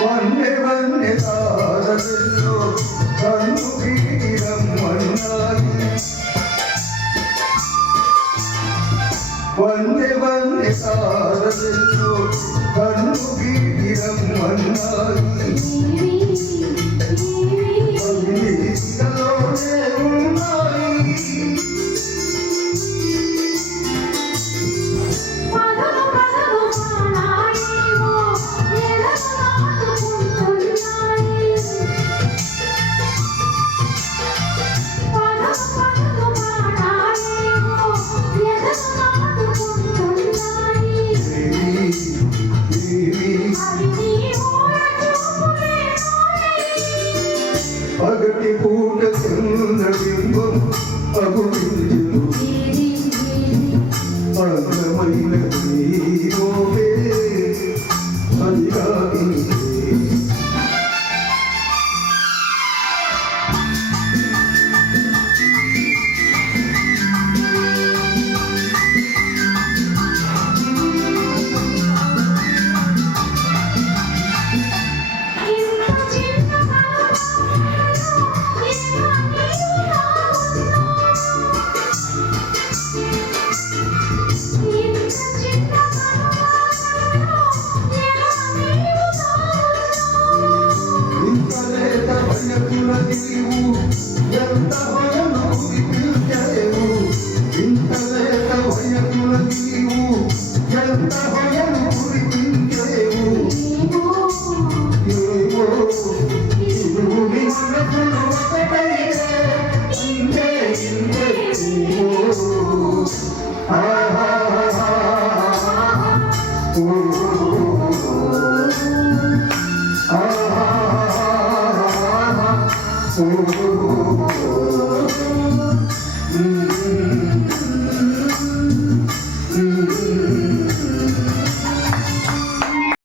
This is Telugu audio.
వందే వందే తారలో కన్ను గీరమ్మన్నాయి వందే వందే తారలో కన్ను గీరమ్మన్నాయి పగటి పూట చంద్రబింబం అగుపించును అందమైన నీవే అధికారి ఎంత భయను పిలిచావు ఇంత లేక భయకుల నీవు ఎంత భయను పిలిచావు ఏమో ఇరువుని మనసులు ఒకటైతే ఇంతే ఇంతే ఏమో ఆహా Oh,